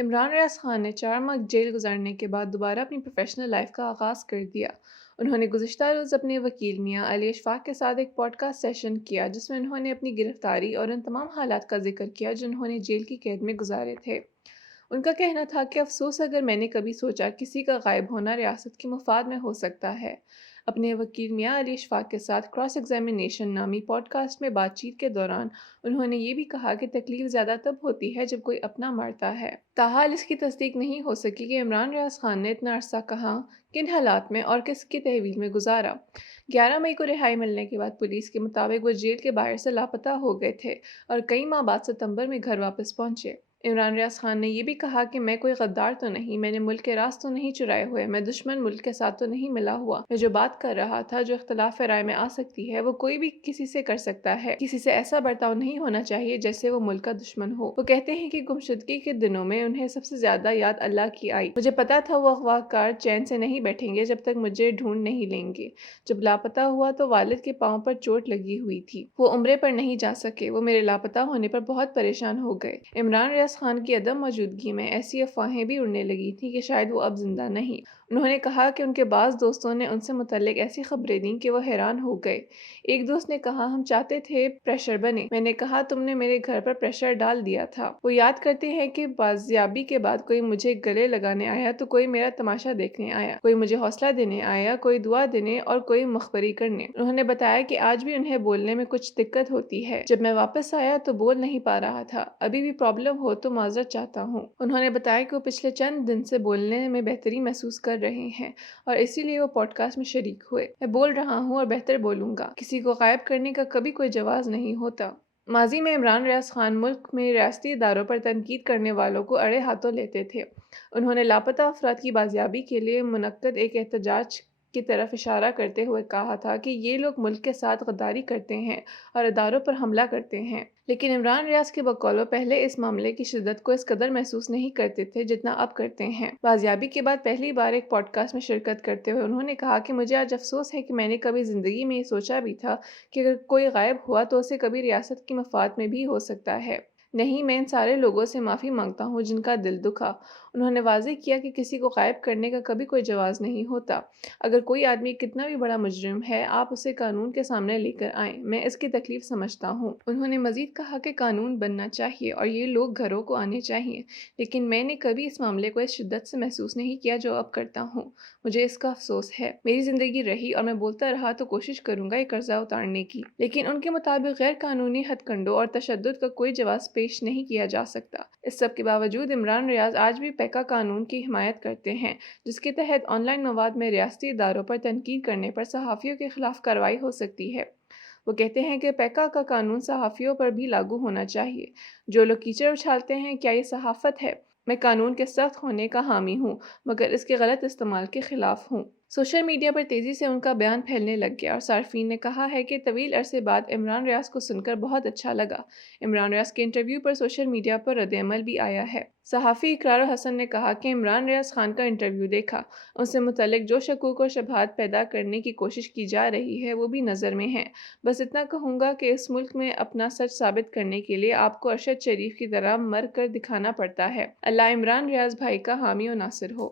عمران ریاض خان نے 4 ماہ جیل گزارنے کے بعد دوبارہ اپنی پروفیشنل لائف کا آغاز کر دیا۔ انہوں نے گزشتہ روز اپنے وکیل میاں علی اشفاق کے ساتھ ایک پوڈ کاسٹ سیشن کیا جس میں انہوں نے اپنی گرفتاری اور ان تمام حالات کا ذکر کیا جو انہوں نے جیل کی قید میں گزارے تھے۔ ان کا کہنا تھا کہ افسوس اگر میں نے کبھی سوچا کسی کا غائب ہونا ریاست کے مفاد میں ہو سکتا ہے۔ اپنے وکیل میاں علی اشفاق کے ساتھ کراس ایگزامینیشن نامی پوڈ کاسٹ میں بات چیت کے دوران انہوں نے یہ بھی کہا کہ تکلیف زیادہ تب ہوتی ہے جب کوئی اپنا مرتا ہے۔ تاحال اس کی تصدیق نہیں ہو سکی کہ عمران ریاض خان نے اتنا عرصہ کہاں، کن حالات میں اور کس کی تحویل میں گزارا۔ 11 مئی کو رہائی ملنے کے بعد پولیس کے مطابق وہ جیل کے باہر سے لاپتہ ہو گئے تھے اور کئی ماہ بعد ستمبر میں گھر واپس پہنچے۔ عمران ریاض خان نے یہ بھی کہا کہ میں کوئی غدار تو نہیں، میں نے ملک کے راز تو نہیں چرائے ہوئے، میں دشمن ملک کے ساتھ تو نہیں ملا ہوا، میں جو بات کر رہا تھا جو اختلاف رائے میں آ سکتی ہے وہ کوئی بھی کسی سے کر سکتا ہے، کسی سے ایسا برتاؤ نہیں ہونا چاہیے جیسے وہ ملک کا دشمن ہو۔ وہ کہتے ہیں کہ گمشدگی کے دنوں میں انہیں سب سے زیادہ یاد اللہ کی آئی، مجھے پتا تھا وہ اغوا کار چین سے نہیں بیٹھیں گے جب تک مجھے ڈھونڈ نہیں لیں گے۔ جب لاپتہ ہوا تو والد کے پاؤں پر چوٹ لگی ہوئی تھی، وہ عمرے پر نہیں جا سکے، وہ میرے لاپتہ ہونے پر بہت پریشان ہو گئے۔ عمران ریاض خان کی عدم موجودگی میں ایسی افواہیں بھی اڑنے لگی تھیں کہ شاید وہ اب زندہ نہیں۔ انہوں نے کہا کہ ان کے بعض دوستوں نے ان سے متعلق ایسی خبریں دیں کہ وہ حیران ہو گئے۔ ایک دوست نے کہا ہم چاہتے تھے پریشر بنے، میں نے کہا تم نے میرے گھر پر پریشر ڈال دیا تھا۔ وہ یاد کرتے ہیں کہ بازیابی کے بعد کوئی مجھے گلے لگانے آیا تو کوئی میرا تماشا دیکھنے آیا، کوئی مجھے حوصلہ دینے آیا، کوئی دعا دینے اور کوئی مخبری کرنے۔ انہوں نے بتایا کہ آج بھی انہیں بولنے میں کچھ دقت ہوتی ہے، جب میں واپس آیا تو بول نہیں پا رہا تھا، ابھی بھی پرابلم ہو تو معذرت چاہتا ہوں۔ انہوں نے بتایا کہ وہ پچھلے چند دن سے بولنے میں بہتری محسوس کر رہے ہیں اور اسی لیے وہ پوڈ کاسٹ میں شریک ہوئے۔ میں بول رہا ہوں اور بہتر بولوں گا، کسی کو غائب کرنے کا کبھی کوئی جواز نہیں ہوتا۔ ماضی میں عمران ریاض خان ملک میں ریاستی اداروں پر تنقید کرنے والوں کو اڑے ہاتھوں لیتے تھے۔ انہوں نے لاپتہ افراد کی بازیابی کے لیے منعقد ایک احتجاج کی طرف اشارہ کرتے ہوئے کہا تھا کہ یہ لوگ ملک کے ساتھ غداری کرتے ہیں اور اداروں پر حملہ کرتے ہیں۔ لیکن عمران ریاض کے بقول وہ پہلے اس معاملے کی شدت کو اس قدر محسوس نہیں کرتے تھے جتنا اب کرتے ہیں۔ بازیابی کے بعد پہلی بار ایک پوڈ کاسٹ میں شرکت کرتے ہوئے انہوں نے کہا کہ مجھے آج افسوس ہے کہ میں نے کبھی زندگی میں یہ سوچا بھی تھا کہ اگر کوئی غائب ہوا تو اسے کبھی ریاست کی مفاد میں بھی ہو سکتا ہے۔ نہیں، میں ان سارے لوگوں سے معافی مانگتا ہوں جن کا دل دکھا۔ انہوں نے واضح کیا کہ کسی کو غائب کرنے کا کبھی کوئی جواز نہیں ہوتا۔ اگر کوئی آدمی کتنا بھی بڑا مجرم ہے آپ اسے قانون کے سامنے لے کر آئیں، میں اس کی تکلیف سمجھتا ہوں۔ انہوں نے مزید کہا کہ قانون بننا چاہیے اور یہ لوگ گھروں کو آنے چاہیے، لیکن میں نے کبھی اس معاملے کو اس شدت سے محسوس نہیں کیا جو اب کرتا ہوں۔ مجھے اس کا افسوس ہے۔ میری زندگی رہی اور میں بولتا رہا تو کوشش کروں گا یہ قرضہ اتارنے کی، لیکن ان کے مطابق غیر قانونی ہتھ کنڈوں اور تشدد کا کوئی جواز پیش نہیں کیا جا سکتا۔ اس سب کے باوجود عمران ریاض آج بھی پیکا قانون کی حمایت کرتے ہیں جس کے تحت آن لائن مواد میں ریاستی اداروں پر تنقید کرنے پر صحافیوں کے خلاف کارروائی ہو سکتی ہے۔ وہ کہتے ہیں کہ پیکا کا قانون صحافیوں پر بھی لاگو ہونا چاہیے۔ جو لوگ کیچڑ اچھالتے ہیں، کیا یہ صحافت ہے؟ میں قانون کے سخت ہونے کا حامی ہوں مگر اس کے غلط استعمال کے خلاف ہوں۔ سوشل میڈیا پر تیزی سے ان کا بیان پھیلنے لگ گیا اور صارفین نے کہا ہے کہ طویل عرصے بعد عمران ریاض کو سن کر بہت اچھا لگا۔ عمران ریاض کے انٹرویو پر سوشل میڈیا پر رد عمل بھی آیا ہے۔ صحافی اقرار حسن نے کہا کہ عمران ریاض خان کا انٹرویو دیکھا، ان سے متعلق جو شکوک اور شبہات پیدا کرنے کی کوشش کی جا رہی ہے وہ بھی نظر میں ہیں۔ بس اتنا کہوں گا کہ اس ملک میں اپنا سچ ثابت کرنے کے لیے آپ کو ارشد شریف کی طرح مر کر دکھانا پڑتا ہے۔ اللہ عمران ریاض بھائی کا حامی و ناصر ہو۔